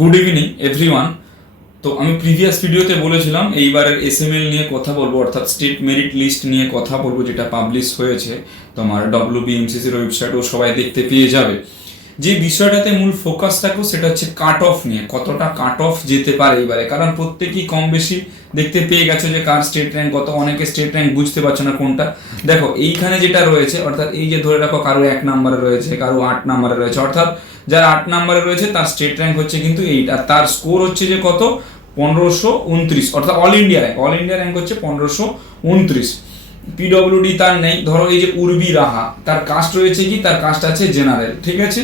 Good evening everyone. তো আমি previous ভিডিওতে বলেছিলাম এইবারের এসএমএল নিয়ে কথা বলবো, অর্থাৎ স্টেট মেরিট লিস্ট নিয়ে কথা বলবো, যেটা পাবলিশ হয়েছে তোমার ডব্লিউবিএমসিসির ওয়েবসাইটও সবাই দেখতে পেয়ে যাবে। যে বিষয়টাতে মূল ফোকাস থাকো সেটা হচ্ছে কাট অফ নিয়ে, কতটা কাট অফ যেতে পারে এইবারে, কারণ প্রত্যেকেই কম বেশি দেখতে পেয়ে গেছো যে কার স্টেট র্যাঙ্ক কত। অনেকে স্টেট র্যাঙ্ক বুঝতে পারছো না কোনটা। দেখো এইখানে যেটা রয়েছে, অর্থাৎ এই যে ধরে রাখো কারো 1 নম্বরে রয়েছে, কারো 8 নম্বরে রয়েছে, অর্থাৎ যার 8 নম্বরে রয়েছে তার স্টেট র্যাঙ্ক হচ্ছে কিন্তু 8, আর তার স্কোর হচ্ছে যে কত 1529, অর্থাৎ অল ইন্ডিয়া র্যাঙ্ক হচ্ছে 1529। পিডব্লিউডি তার নেই। ধরো এই যে উর্বি রাহা, তার কাস্ট রয়েছে কি, তার কাস্ট আছে জেনারেল, ঠিক আছে।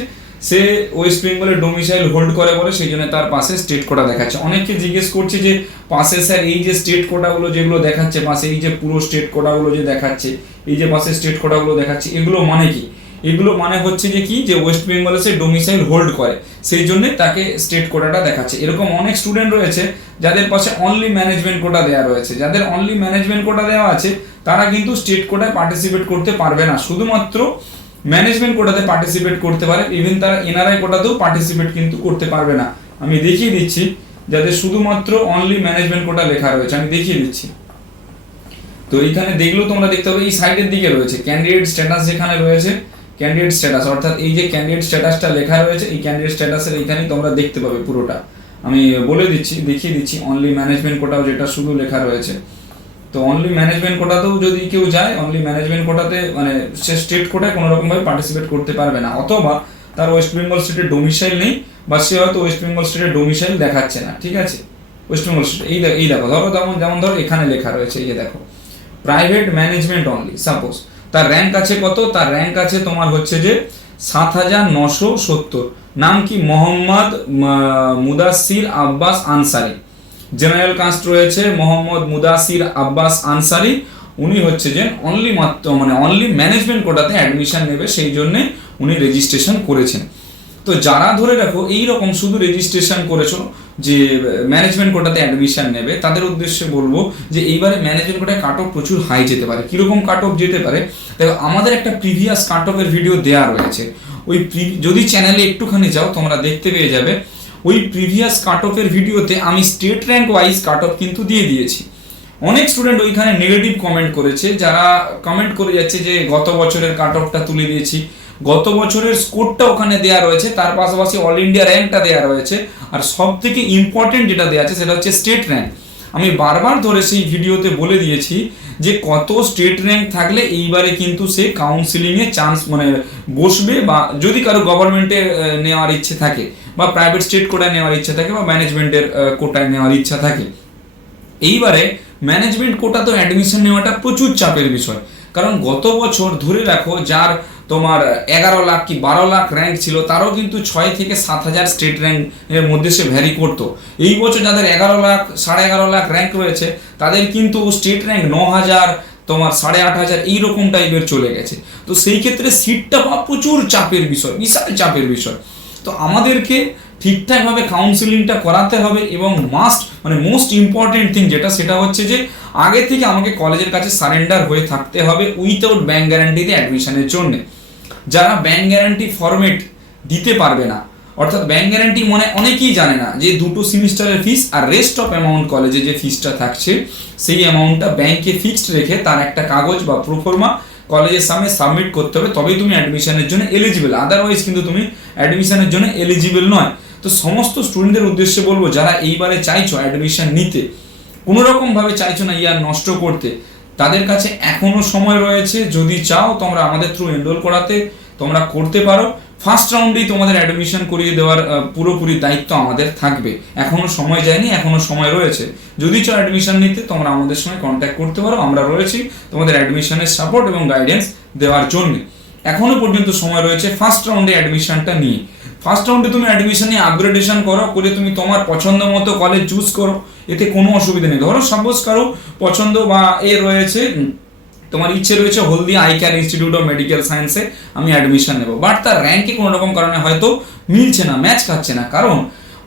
সে ওয়েস্ট বেঙ্গলের ডোমিসাইল হোল্ড করে বলে সেই জন্য তার পাশে স্টেট কোটা দেখাচ্ছে। অনেককে জিজ্ঞেস করছে যে পাশে স্যার এই যে স্টেট কোটাগুলো যেগুলো দেখাচ্ছে পাশে, এই যে পুরো স্টেট কোটাগুলো যে দেখাচ্ছে, এই যে পাশে স্টেট কোটাগুলো দেখাচ্ছে, এগুলো মানে কি? এগুলো মানে হচ্ছে যে কি, যে ওয়েস্ট বেঙ্গলে সে ডোমিসাইল হোল্ড করে সেই জন্য তাকে স্টেট কোটাটা দেখাচ্ছে। এরকম অনেক স্টুডেন্ট রয়েছে যাদের পাশে অনলি ম্যানেজমেন্ট কোটা দেওয়া রয়েছে। যাদের অনলি ম্যানেজমেন্ট কোটা দেওয়া আছে তারা কিন্তু স্টেট কোটায় পার্টিসিপেট করতে পারবে না, শুধুমাত্র ম্যানেজমেন্ট কোটাতে পার্টিসিপেট করতে পারে। ইভেন তারা এনআরআই কোটাতেও পার্টিসিপেট কিন্তু করতে পারবে না। আমি দেখিয়ে দিচ্ছি যাদের শুধুমাত্র অনলি ম্যানেজমেন্ট কোটা লেখা রয়েছে, আমি দেখিয়ে দিচ্ছি। তো এইখানে দেখলেও তোমরা দেখতে পাবে এই সাইডের দিকে রয়েছে ক্যান্ডিডেট স্ট্যাটাস, যেখানে রয়েছে ক্যান্ডিডেট স্ট্যাটাস, অর্থাৎ এই যে ক্যান্ডিডেট স্ট্যাটাসটা লেখা রয়েছে, এই ক্যান্ডিডেট স্ট্যাটাসের এইখানেই তোমরা দেখতে পাবে পুরোটা। আমি বলে দিচ্ছি, দেখিয়ে দিচ্ছি। অনলি ম্যানেজমেন্ট কোটাও যেটা শুধু লেখা রয়েছে, তো অনলি ম্যানেজমেন্ট কোটাতেও যদি কেউ যায়, অনলি ম্যানেজমেন্ট কোটাতে মানে সে স্টেট কোটায় কোনো রকমভাবে পার্টিসিপেট করতে পারবে না, অথবা তার ওয়েস্ট বেঙ্গল স্টেটের ডোমিসাইল নেই, বা সে হয়তো ওয়েস্ট বেঙ্গল স্টেটের ডোমিসাইল দেখাচ্ছে না, ঠিক আছে। ওয়েস্ট বেঙ্গল স্টেট এই দেখো, ধরো যেমন ধরো এখানে লেখা রয়েছে, এই যে দেখো প্রাইভেট ম্যানেজমেন্ট অনলি, সাপোজ তার র্যাঙ্ক আছে কত, তার র্যাঙ্ক আছে তোমার হচ্ছে যে 7970। নাম কি? মোহাম্মদ মুদাসির আব্বাস আনসারি। জেনারেল কাস্ট রয়েছে মোহাম্মদ মুদাসির আব্বাস আনসারি। উনি হচ্ছে যে অনলি মাত্র মানে অনলি ম্যানেজমেন্ট কোটাতে অ্যাডমিশন নেবে, সেই জন্যে উনি রেজিস্ট্রেশন করেছেন। তো যারা ধরে রাখো এইরকম শুধু রেজিস্ট্রেশন করেছো যে ম্যানেজমেন্ট কোটাতে অ্যাডমিশন নেবে, তাদের উদ্দেশ্যে বলবো যে এইবারে ম্যানেজমেন্ট কোটায় কাট অফ প্রচুর হাই যেতে পারে। কীরকম কাট অফ যেতে পারে দেখো, আমাদের একটা প্রিভিয়াস কাট অফের ভিডিও দেওয়া রয়েছে। ওই যদি চ্যানেলে একটুখানি যাও তোমরা দেখতে পেয়ে যাবে, ওই প্রিভিয়াস কাট অফের ভিডিওতে আমি state rank wise cut off কিন্তু দিয়ে দিয়েছি। অনেক স্টুডেন্ট ওইখানে নেগেটিভ কমেন্ট করেছে, যারা কমেন্ট করে যাচ্ছে যে গত বছরের কাট অফটা তুলে দিয়েছি, গত বছরের স্কোরটা ওখানে দেওয়া রয়েছে, তার পাশাপাশি অল ইন্ডিয়া র্যাঙ্কটা দেওয়া রয়েছে, আর সব থেকে ইম্পর্টেন্ট যেটা দেওয়া আছে সেটা হচ্ছে স্টেট র্যাঙ্ক। আমি বারবার ধরে সেই ভিডিওতে বলে দিয়েছি যে কত স্টেট র্যাঙ্ক থাকলে এইবারে কিন্তু সে কাউন্সিলিংয়ে চান্স মানে বসবে, বা যদি কারো গভর্নমেন্টে নেওয়ার ইচ্ছে থাকে, বা প্রাইভেট স্টেট কোটায় নেওয়ার ইচ্ছা থাকে, বা ম্যানেজমেন্টের কোটায় নেওয়ার ইচ্ছা থাকে। এইবারে ম্যানেজমেন্ট কোটাতে অ্যাডমিশন নেওয়াটা প্রচুর চাপের বিষয়, কারণ গত বছর ধরে রাখো যার তোমার 11 লাখ কি 12 লাখ র্যাঙ্ক ছিল, তারও কিন্তু 6 থেকে 7,000 স্টেট র্যাঙ্কের মধ্যে সে ভ্যারি করতো। এই বছর যাদের 11 লাখ 11.5 লাখ র্যাঙ্ক রয়েছে, তাদের কিন্তু স্টেট র্যাঙ্ক 9,000 তোমার 8,500 এইরকম টাইপের চলে গেছে। তো সেই ক্ষেত্রে সিটটা পাওয়া প্রচুর চাপের বিষয়, বিশাল চাপের বিষয়। তো আমাদেরকে ঠিকঠাকভাবে কাউন্সিলিংটা করাতে হবে, এবং মোস্ট ইম্পর্টেন্ট থিং যেটা, সেটা হচ্ছে যে আগে থেকে আমাকে কলেজের কাছে সারেন্ডার হয়ে থাকতে হবে উইথাউট ব্যাংক গ্যারান্টিতে অ্যাডমিশনের জন্য। যারা ব্যাংক গ্যারান্টি ফরম্যাট দিতে পারবে না, অর্থাৎ ব্যাংক গ্যারান্টি মানে অনেকেই জানে না যে 2 সেমিস্টারের ফিস আর রেস্ট অফ অ্যামাউন্ট কলেজে যে ফিসটা থাকছে, সেই অ্যামাউন্টটা ব্যাংকে ফিক্সড রেখে তার একটা কাগজ বা প্রোফর্মা কলেজের সামনে সাবমিট করতে হবে, তবেই তুমি অ্যাডমিশনের জন্য এলিজিবল, আদারওয়াইজ কিন্তু তুমি অ্যাডমিশনের জন্য এলিজিবল নয়। তো সমস্ত স্টুডেন্টদের উদ্দেশ্যে বলবো, যারা এইবারে চাইছো অ্যাডমিশন নিতে, কোনো রকমভাবে চাইছো না ইয়ার নষ্ট করতে, তাদের কাছে এখনো সময় রয়েছে। যদি চাও তোমরা আমাদের থ্রু এনরোল করাতে, তোমরা করতে পারো। ফার্স্ট রাউন্ডেই তোমাদের অ্যাডমিশন করিয়ে দেওয়ার পুরোপুরি দায়িত্ব আমাদের থাকবে। এখনো সময় যায়নি, এখনো সময় রয়েছে। যদি চাও অ্যাডমিশন নিতে, তোমরা আমাদের সঙ্গে কন্ট্যাক্ট করতে পারো, আমরা রয়েছি তোমাদের অ্যাডমিশনের সাপোর্ট এবং গাইডেন্স দেওয়ার জন্য। এখনো পর্যন্ত সময় রয়েছে ফার্স্ট রাউন্ডে অ্যাডমিশনটা নিয়ে। ফার্স্ট রাউন্ডে তুমি অ্যাডমিশন নিয়ে আপগ্রেডেশন করে তুমি তোমার পছন্দ মতো কলেজ চুজ করো, এতে কোনো অসুবিধা নেই। ধরো সাপোজ কারো পছন্দ বা রয়েছে, তোমার ইচ্ছে রয়েছে Haldia I Care Institute of Medical সায়েন্সে আমি অ্যাডমিশন নেব, বাট তার র্যাঙ্কে কোনো রকম কারণে হয়তো মিলছে না, ম্যাচ খাচ্ছে না, কারণ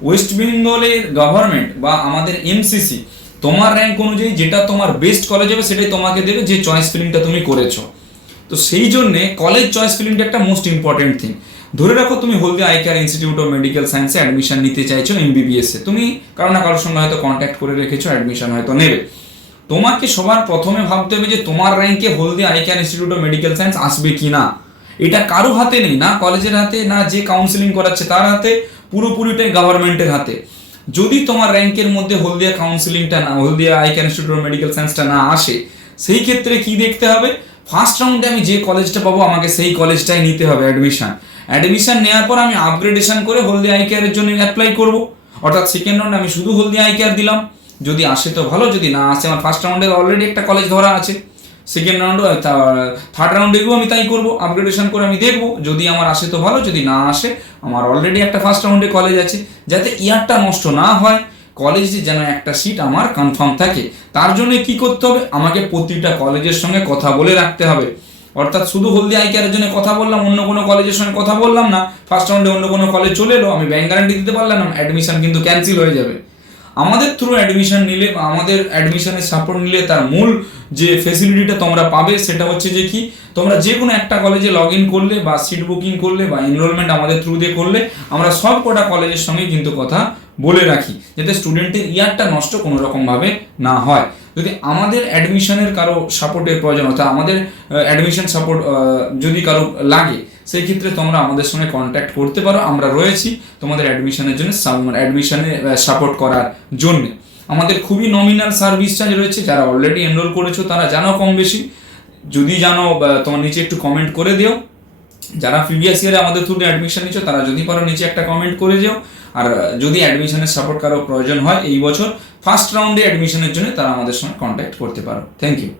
ওয়েস্ট বেঙ্গলের গভর্নমেন্ট বা আমাদের এমসিসি তোমার র্যাঙ্ক অনুযায়ী যেটা তোমার বেস্ট কলেজ হবে সেটাই তোমাকে দেবে, যে চয়েস ফিলিংটা তুমি করেছো। তো সেই জন্যে কলেজ চয়েস ফিলিংটা একটা মোস্ট ইম্পর্টেন্ট থিং। ধরে রাখো তুমি Haldia I Care Institute of Medical সায়েন্সে অ্যাডমিশন নিতে চাইছো MBBS এ, তুমি কারো না কারোর সঙ্গে হয়তো কন্ট্যাক্ট করে রেখেছো, অ্যাডমিশন হয়তো নেবে। তোমাকে সবার প্রথমে ভাবতে হবে যে তোমার র্যাঙ্কে Haldia I Care Institute of Medical Science আসবে কি না। এটা কারো হাতে নেই, না কলেজের হাতে, না যে কাউন্সিলিং করাচ্ছে তার হাতে, পুরোপুরিটাই গভর্নমেন্টের হাতে। যদি তোমার র্যাঙ্কের মধ্যে হলদিয়া কাউন্সিলিংটা না, Haldia I Care Institute of Medical সায়েন্সটা না আসে, সেই ক্ষেত্রে কি দেখতে হবে, ফার্স্ট রাউন্ডে আমি যে কলেজটা পাবো আমাকে সেই কলেজটাই নিতে হবে অ্যাডমিশন নেওয়ার পর আমি আপগ্রেডেশন করে হলদিয়া আই কেয়ারের জন্য অ্যাপ্লাই করব। অর্থাৎ সেকেন্ড রাউন্ডে আমি শুধু হলদিয়া আই কেয়ার দিলাম, যদি আসে তো ভালো, যদি না আসে আমার ফার্স্ট রাউন্ডে অলরেডি একটা কলেজ ধরা আছে, সেকেন্ড রাউন্ডে থার্ড রাউন্ডে গিয়েও আমি তাই করবো, আপগ্রেডেশন করে আমি দেখবো, যদি আমার আসে তো ভালো, যদি না আসে আমার অলরেডি একটা ফার্স্ট রাউন্ডে কলেজ আছে। যাতে ইয়ারটা নষ্ট না হয়, কলেজে যেন একটা সিট আমার কনফার্ম থাকে, তার জন্য কি করতে হবে, আমাকে প্রতিটা কলেজের সঙ্গে কথা বলে রাখতে হবে। অর্থাৎ শুধু হলদিয়া আই কেয়ারের জন্য কথা বললাম, অন্য কোনো কলেজের সঙ্গে কথা বললাম না, ফার্স্ট রাউন্ডে অন্য কোনো কলেজ চলে এলো, আমি ব্যাংক গ্যারান্টি দিতে পারলাম না, অ্যাডমিশন কিন্তু ক্যান্সেল হয়ে যাবে। আমাদের থ্রু অ্যাডমিশন নিলে বা আমাদের অ্যাডমিশনের সাপোর্ট নিলে তার মূল যে ফেসিলিটিটা তোমরা পাবে সেটা হচ্ছে যে কি, তোমরা যে কোনো একটা কলেজে লগ ইন করলে বা সিট বুকিং করলে বা এনরোলমেন্ট আমাদের থ্রু দিয়ে করলে, আমরা সব কটা কলেজের সঙ্গে কিন্তু কথা বলে রাখি, যাতে স্টুডেন্টের ইয়ারটা নষ্ট কোনো রকমভাবে না হয়। যদি আমাদের অ্যাডমিশনের কারো সাপোর্টের প্রয়োজন, অর্থাৎ আমাদের অ্যাডমিশন সাপোর্ট যদি কারো লাগে, সেই ক্ষেত্রে তোমরা আমাদের সঙ্গে কন্ট্যাক্ট করতে পারো, আমরা রয়েছি তোমাদের অ্যাডমিশনের জন্য, অ্যাডমিশনে সাপোর্ট করার জন্য। আমাদের খুবই নমিনাল সার্ভিস চার্জ রয়েছে, যারা অলরেডি এনরোল করেছো তারা জানো কম বেশি, যদি জানো তোমার নিচে একটু কমেন্ট করে দিও। যারা প্রিভিয়াস ইয়ারে আমাদের থ্রু অ্যাডমিশন নিচ্ছ তারা যদি পারো নিচে একটা কমেন্ট করে দিও। আর যদি অ্যাডমিশনের সাপোর্ট কারো প্রয়োজন হয় এই বছর ফার্স্ট রাউন্ডে অ্যাডমিশনের জন্য, তারা আমাদের সঙ্গে কন্ট্যাক্ট করতে পারো। Thank you.